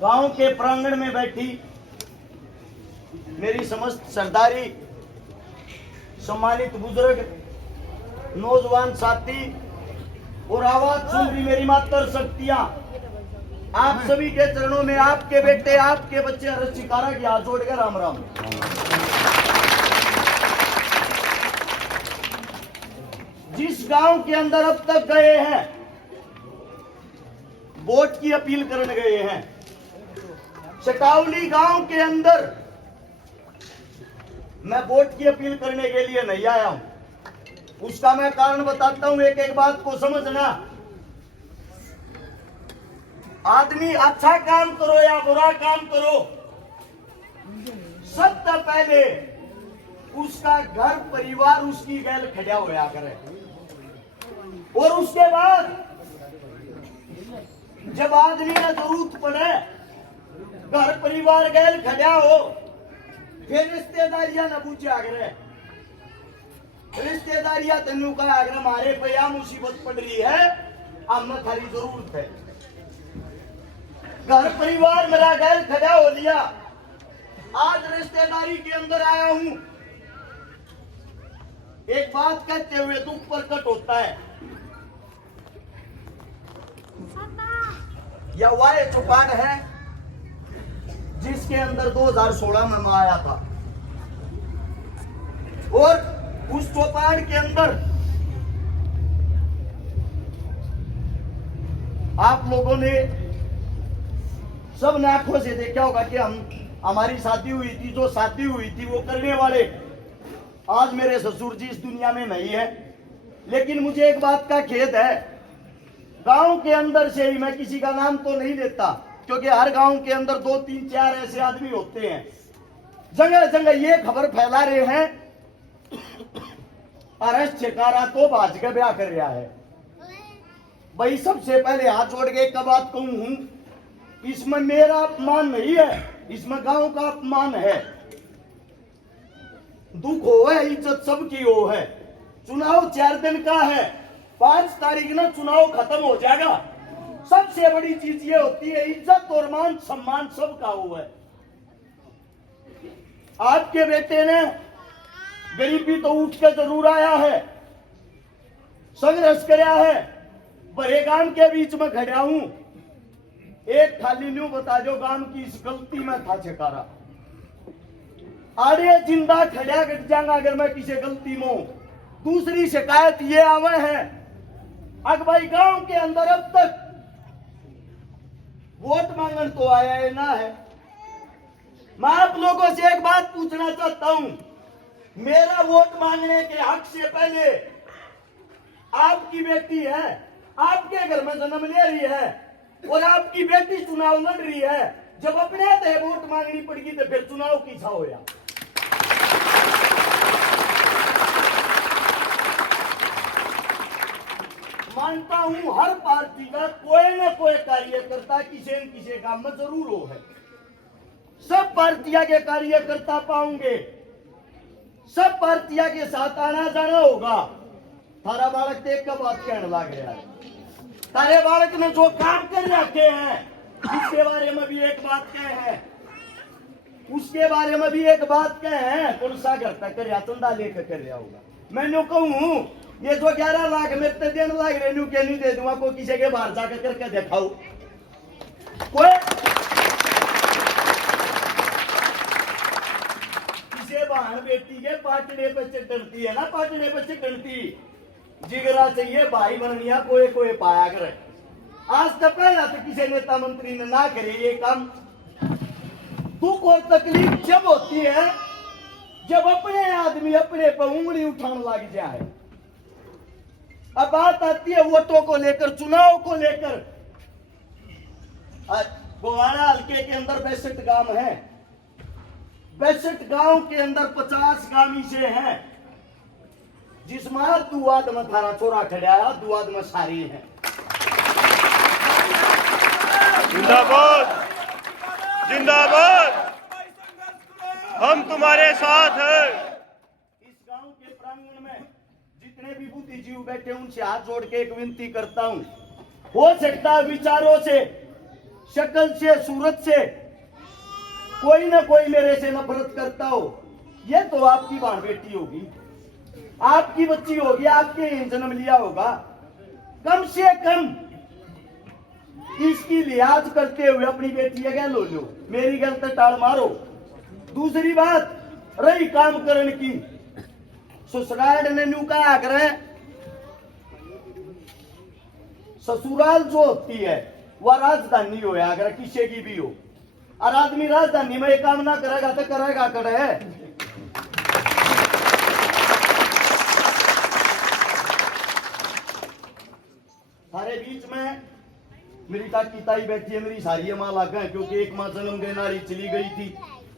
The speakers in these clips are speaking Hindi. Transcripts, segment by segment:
गांव के प्रांगण में बैठी मेरी समस्त सरदारी, सम्मानित बुजुर्ग, नौजवान साथी और आवाज सुन रही मेरी मातर शक्तियां, आप सभी के चरणों में आपके बेटे, आपके बच्चे हर्ष शिकारा की हाथ जोड़कर राम राम। जिस गांव के अंदर अब तक गए हैं, वोट की अपील करने गए हैं, चकावली गांव के अंदर मैं वोट की अपील करने के लिए नहीं आया हूं। उसका मैं कारण बताता हूं, एक एक बात को समझना। आदमी अच्छा काम करो या बुरा काम करो, सबसे पहले उसका घर परिवार उसकी गैल खड़ा होया करे, और उसके बाद जब आदमी ने जरूरत पड़े, घर परिवार गैल खड़ा हो, फिर रिश्तेदारियां न पूछे आगे। रिश्तेदारियां तेनू कहा अगर हमारे पे यह मुसीबत पड़ रही है, हमें थारी जरूरत है। घर परिवार मेरा गैल खड़ा हो लिया, आज रिश्तेदारी के अंदर आया हूं। एक बात कहते हुए दुख प्रकट होता है, यह वह चौपाट है जिसके अंदर 2016 में मैं आया था, और उस चौपाट के अंदर आप लोगों ने सब ने आंखों से देखा होगा कि हमारी शादी हुई थी, जो शादी हुई थी वो करने वाले आज मेरे ससुर जी इस दुनिया में नहीं है। लेकिन मुझे एक बात का खेद है, गांव के अंदर से ही, मैं किसी का नाम तो नहीं लेता क्योंकि हर गांव के अंदर 2, 3, 4 ऐसे आदमी होते हैं, जगह जगह ये खबर फैला रहे हैं हर्ष शिकारा तो भाज के ब्याह कर रहा है। भाई सबसे पहले हाथ जोड़ के एक बात कहूं, इसमें मेरा अपमान नहीं है, इसमें गांव का अपमान है। दुख हो है, इज्जत सबकी हो है। चुनाव 4 दिन का है, 5 तारीख ना चुनाव खत्म हो जाएगा। सबसे बड़ी चीज ये होती है, इज्जत और मान सम्मान सबका हो है। आपके बेटे ने गरीबी तो उठ के जरूर आया है, संघर्ष कराया है, बड़े गांव के बीच में खड़ा हूं। एक खाली न्यू बता दो गांव की इस गलती में था शिकारा, आड़े जिंदा खड़ा कट जाऊंगा अगर मैं किसी गलती में हूं। दूसरी शिकायत ये आवे है, अगर भाई गांव के अंदर अब तक वोट मांगन तो आया है ना है। मैं आप लोगों से एक बात पूछना चाहता हूं, मेरा वोट मांगने के हक से पहले आपकी बेटी है, आपके घर में जन्म ले रही है, और आपकी बेटी चुनाव लड़ रही है, जब अपने ते वोट मांगनी पड़गी तो फिर चुनाव की छा होया। मानता हूं हर पार्टी का कोई न कोई कार्यकर्ता किसी न किसी काम में जरूर हो है। सब पार्टियां के कार्यकर्ता पाऊंगे, सब पार्टियां के साथ आना जाना होगा। थारा बालक देख का बात कहने लग रहा है, तारे बालक ने जो काम कर रखे हैं उसके बारे में भी एक बात कहे हैं, उसके बारे में भी एक बात कहे हैं। कौन सा घर तक कर चंदा लेकर कर रहा होगा। मैंने कहूं ये जो 11 लाख मेरे देने लग रहे न्यू के नहीं दे दूंगा, कोई किसी के बाहर जाकर करके दिखाओ। कोई किसी बहन बेटी के पाटने पे चढ़ती है ना, पाटने पे चढ़ती जिगरा चाहिए भाई बननिया कोई कोई पाया करे। आज तक पहला तो किसी नेता मंत्री ने ना करे ये काम। दुख और तकलीफ जब होती है जब अपने आदमी अपने पर उंगली उठाने लग जाए। अब बात आती है वोटों को लेकर, चुनाव को लेकर। गोवाड़ा हल्के के अंदर 62 गांव है, 62 गांव के अंदर 50 गांव से हैं, जिसमें दुआद में थारा छोरा खड़ा है, दुआद में सारी है। जिंदाबाद जिंदाबाद, हम तुम्हारे साथ हैं। इस गांव के प्रांगण में जितने भी बुद्धिजीवी बैठे उनसे हाथ जोड़ के एक विनती करता हूं, हो सकता है विचारों से, शक्ल से, सूरत से कोई ना कोई मेरे से नफरत करता हो। ये तो आपकी बाण बेटी होगी, आपकी बच्ची होगी, आपके ही जन्म लिया होगा। कम से कम इसकी लिहाज करते हुए अपनी बेटी अगर लो लो, मेरी गल तो टाल मारो। दूसरी बात रही काम करने की, ससुराल ने न्यू कहा करे, ससुराल जो होती है वह राजधानी हो, अगर किसी की भी हो। और आदमी राजधानी में काम ना करेगा तो करेगा करे। सारे बीच में मेरी काकी ताई बैठी है, मेरी सारी माँ लागा है, क्योंकि एक माँ जन्म देने वाली चली गई थी,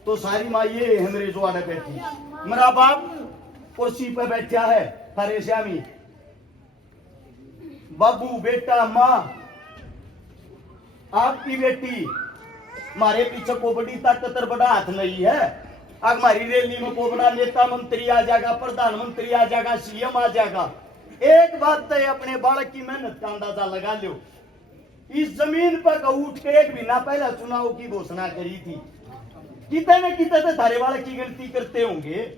तो सारी माँ ये है मेरे जो आड़े बैठी। मेरा बाप कुर्सी पे बैठा है, थारे श्यामी बाबू, बेटा, माँ, आपकी बेटी, हमारे पीछे को बड़ी ताकत और बड़ा हाथ नहीं है। अब हमारी रैली में को बड़ा नेता मंत्री आ जाएगा, प्रधानमंत्री आ जाएगा, सीएम आ जाएगा। एक बात तो अपने बालक की मेहनत का अंदाजा लगा लो। इस जमीन पर उठ के एक महीना पहले चुनाव की घोषणा करी थी, कितने न कितने तो थारे बालक की गिनती करते होंगे।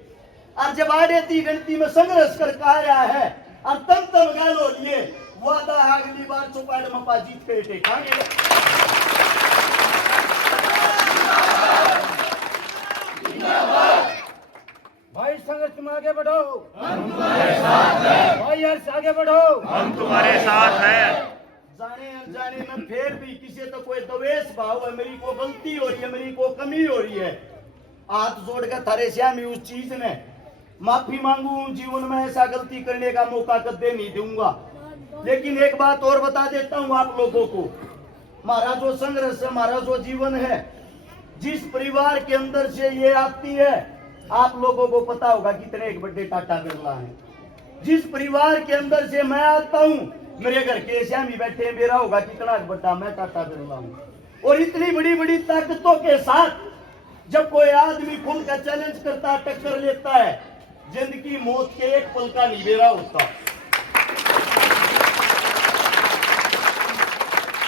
और जब आड़े थी गिनती में संघर्ष कर आया है, और तब गालो लिए वादा अगली बार चौपाड़ मपा जीत के टेकांगे। भाई संघर्ष में आगे बढ़ो, हम तुम्हारे साथ हैं। भाई हर्ष आगे बढ़ो, हम तुम्हारे साथ हैं। जाने अनजाने में फिर भी किसी तो कोई द्वेष भाव है, मेरी को गलती हो रही है, मेरी को कमी हो रही है, हाथ जोड़ कर थारे श्यामी उस चीज ने माफी मांगू। जीवन में ऐसा गलती करने का मौका कदे नहीं दूंगा। लेकिन एक बात और बता देता हूँ आप लोगों को, हमारा जो संघर्ष है, हमारा जो जीवन है, जिस परिवार के अंदर से ये आती है, आप लोगों को पता होगा कितने एक बड़े टाटा बिरला है। जिस परिवार के अंदर से मैं आता हूँ, मेरे घर के श्यामी बैठे, मेरा होगा कितना बड़ा, मैं टाटा बिरला हूँ। और इतनी बड़ी बड़ी ताकतों के साथ जब कोई आदमी खुल का चैलेंज करता, टक्कर लेता है, जिंदगी मौत के एक पल का निबेरा होता।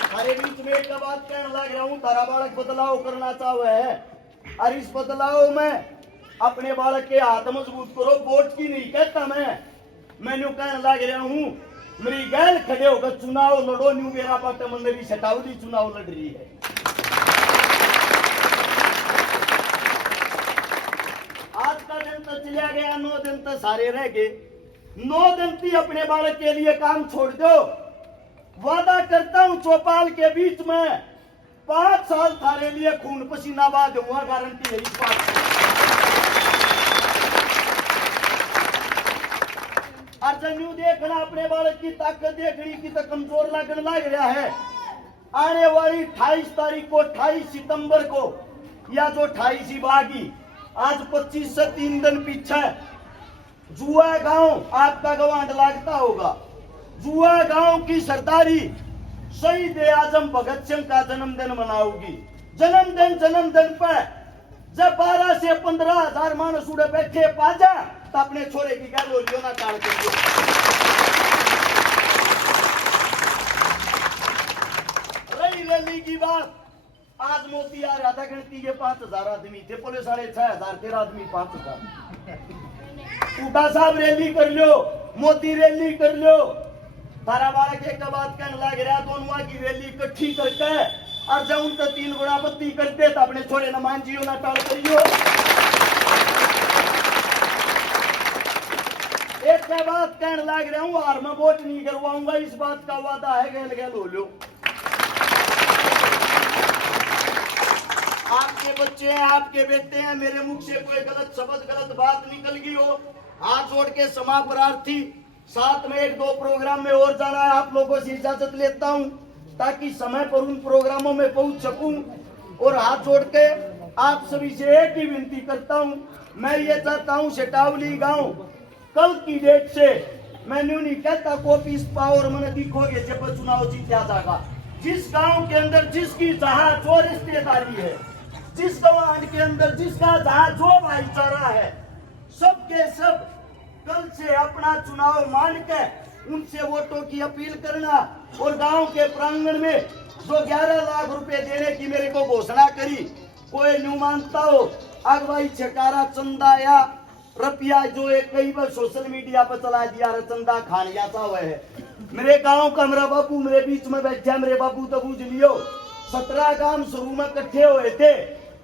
हमारे बीच में एक बात कहने लग रहा हूँ, तारा बालक बदलाव करना चाह है, और इस बदलाव में अपने बालक के हाथ मजबूत करो। वोट की नहीं कहता मैं कहने लग रहा हूँ, मेरी गैल खड़े होकर चुनाव लड़ो। न्यू मेरा पार्टी मंडली शतावली चुनाव लड़ रही है। आज का दिन तो चला गया, 9 दिन तो सारे रह गए। 9 दिन थी अपने बालक के लिए काम छोड़ दो। वादा करता हूं चौपाल के बीच में 5 साल थारे लिए खून पसीना बहा दूंगा, गारंटी है इस बात की। अर्जन्यू देखना, अपने बालक की ताकत देखनी की तो कमजोर लगने लग रहा है। आने वाली 28 तारीख को, 28 सितंबर को, या जो 28 बागी, आज 25 से 3 दिन पीछे जुआ गांव, आपका गवांड लागता होगा, जुआ गांव की सरदारी शहीद आजम भगत सिंह का जन्मदिन मनाओगी। जन्मदिन पर जब 12 से 15 हजार मानस उड़े बैठे पाजा, तो अपने छोरे की गैल होलियो ना काट कर रही रैली की बात। आज मोती यार आधा गिनती के 5000 आदमी थे, पुलिस वाले 6000 थे, आदमी 5000। टूटा साहब रैली कर लो, मोती रैली कर लो, तारा बालक एक बात कहने लग रहा, दोनों की रैली इकट्ठी करके और जब उनका 3 गुणा बत्ती करते तो अपने छोरे न मान जियो ना टाल करियो। एक बात कहने लग रहा हूँ, हार में वोट नहीं करवाऊंगा, इस बात का वादा है। गैल गैल हो लो, आपके बच्चे हैं, आपके बेटे हैं, मेरे मुख से कोई गलत शब्द, गलत बात निकल गई हो, हाथ जोड़ के क्षमा प्रार्थी। साथ में 1-2 प्रोग्राम में और जाना है, आप लोगों से इजाजत लेता हूं ताकि समय पर उन प्रोग्रामों में पहुंच सकूं। और हाथ जोड़ के आप सभी से एक ही विनती करता हूं, मैं ये चाहता हूं शटावली गांव कल की डेट से, मैं नहीं कहता कॉपी पावर मैंने दिखोगे जब चुनाव जीता जाएगा। जिस गांव के अंदर जिसकी जहां जो रिश्तेदारी है, जिस गवांड के अंदर जिसका जहां जो भाईचारा है, सबके सब कल से अपना चुनाव मान के उनसे वोटों की अपील करना। और गांव के प्रांगण में जो 11 लाख रुपए देने की मेरे को घोषणा करी, कोई न्यू मानता हो अगवाई छकारा चंदा या रुपया जो एक कई बार सोशल मीडिया पर चला दिया चंदा खान जाता हुआ है। मेरे गांव का मेरा बापू मेरे बीच में बैठा, मेरे बापू तो बूझ लियो 17 गांव शुरू में इकट्ठे हुए थे,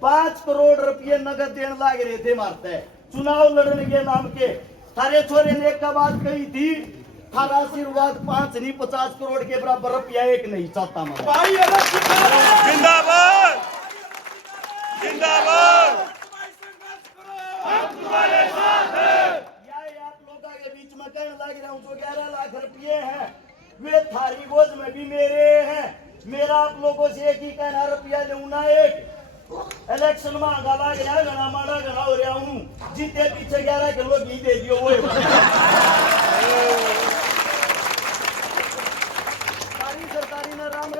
5 करोड़ रुपये नगद देने लग रहे थे मारते हैं चुनाव लड़ने के नाम के। थारे छोरे ने एक बात कही थी, थारा आशीर्वाद 5 नहीं 50 करोड़ के बराबर रुपया एक नहीं चाहता मैं। जिंदाबाद जिंदाबाद, हम तुम्हारे साथ हैं। आप लोगों के बीच में कहने लग रहा हूँ जो 11 लाख रुपये हैं वे थारी गोद में भी मेरे हैं। मेरा आप लोगों से एक ही कहना, रुपया लेना एक इलेक्शन में आगा लग रहा है, घना माड़ा घना हो रहा हूँ, जीते पीछे 11 किलो घी दे दियो वो सरकारी ने राम